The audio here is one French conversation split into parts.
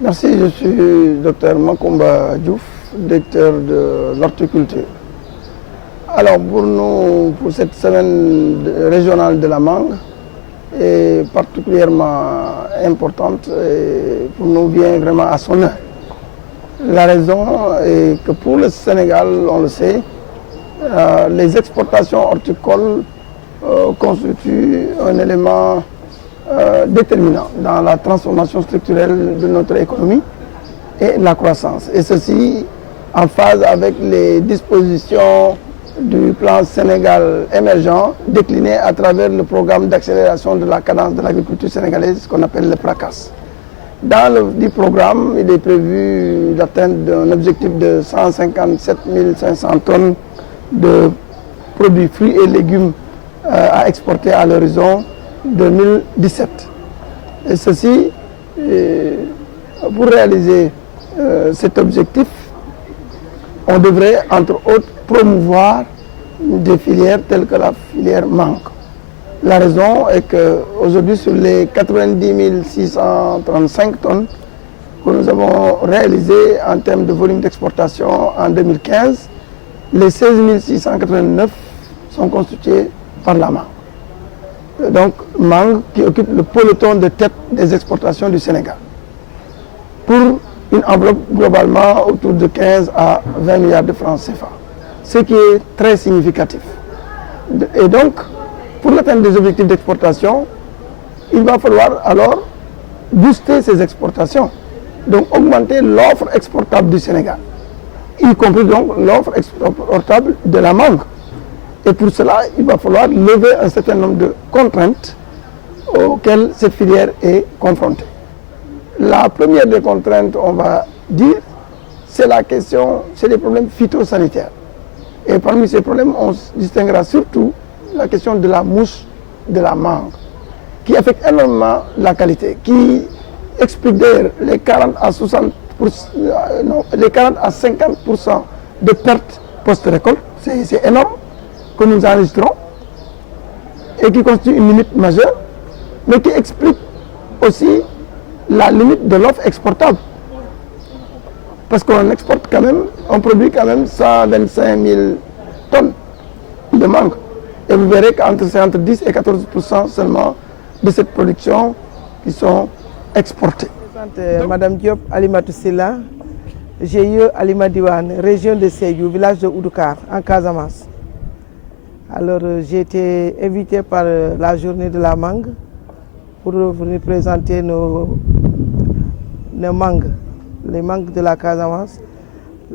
Merci, je suis Dr Makumba Diouf, directeur de l'horticulture. Alors pour nous, pour cette semaine régionale de la mangue, est particulièrement importante et pour nous vient vraiment à son heure. La raison est que pour le Sénégal, on le sait, les exportations horticoles constituent un élément déterminant dans la transformation structurelle de notre économie et la croissance. Et ceci en phase avec les dispositions du plan Sénégal émergent décliné à travers le programme d'accélération de la cadence de l'agriculture sénégalaise qu'on appelle le PRACAS. Dans le programme, il est prévu d'atteindre un objectif de 157 500 tonnes de produits fruits et légumes à exporter à l'horizon 2017. Et ceci, pour réaliser cet objectif, on devrait entre autres promouvoir des filières telles que la filière mangue. La raison est qu'aujourd'hui, sur les 90 635 tonnes que nous avons réalisées en termes de volume d'exportation en 2015, les 16 689 sont constitués par la mangue. Donc, mangue qui occupe le peloton de tête des exportations du Sénégal, pour une enveloppe globalement autour de 15 à 20 milliards de francs CFA, ce qui est très significatif. Et donc, pour l'atteinte des objectifs d'exportation, il va falloir alors booster ces exportations, donc augmenter l'offre exportable du Sénégal, y compris donc l'offre exportable de la mangue. Et pour cela, il va falloir lever un certain nombre de contraintes auxquelles cette filière est confrontée. La première des contraintes, on va dire, c'est la question, c'est les problèmes phytosanitaires. Et parmi ces problèmes, on distinguera surtout la question de la mouche de la mangue, qui affecte énormément la qualité, qui explique d'ailleurs les 40 à 50% de pertes post-récolte. C'est énorme, que nous enregistrons, et qui constitue une limite majeure, mais qui explique aussi la limite de l'offre exportable. Parce qu'on exporte quand même, on produit quand même 125 000 tonnes de mangue. Et vous verrez qu'entre 10 et 14% seulement de cette production qui sont exportées. Je présente Madame Diop Alimatou Silla, GIE Alimadiwan, région de Sédhiou, village de Oudoukar, en Casamance. Alors j'ai été invité par la journée de la mangue pour venir présenter nos mangues, les mangues de la Casamance.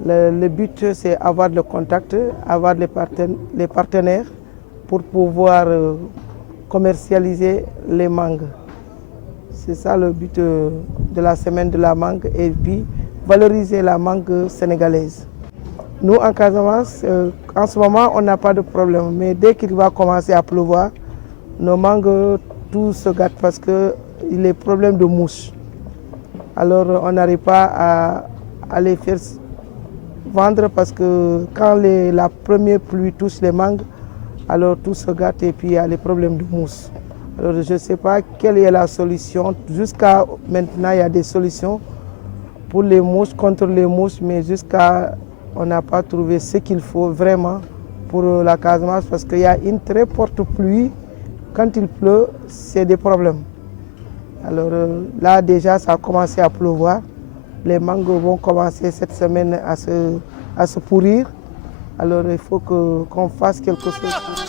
Le but, c'est avoir le contact, avoir les partenaires pour pouvoir commercialiser les mangues. C'est ça le but de la semaine de la mangue, et puis valoriser la mangue sénégalaise. Nous, en Casamance, en ce moment, on n'a pas de problème, mais dès qu'il va commencer à pleuvoir, nos mangues, tout se gâte parce qu'il y a des problèmes de mouches. Alors, on n'arrive pas à les faire vendre parce que quand la première pluie touche les mangues, alors tout se gâte et puis il y a les problèmes de mousse. Alors je ne sais pas quelle est la solution. Jusqu'à maintenant, il y a des solutions pour les mouches, contre les mouches, mais jusqu'à on n'a pas trouvé ce qu'il faut vraiment pour la Casamance parce qu'il y a une très forte pluie. Quand il pleut, c'est des problèmes. Alors là déjà, ça a commencé à pleuvoir. Les mangues vont commencer cette semaine à se pourrir. Alors il faut qu'on fasse quelque chose.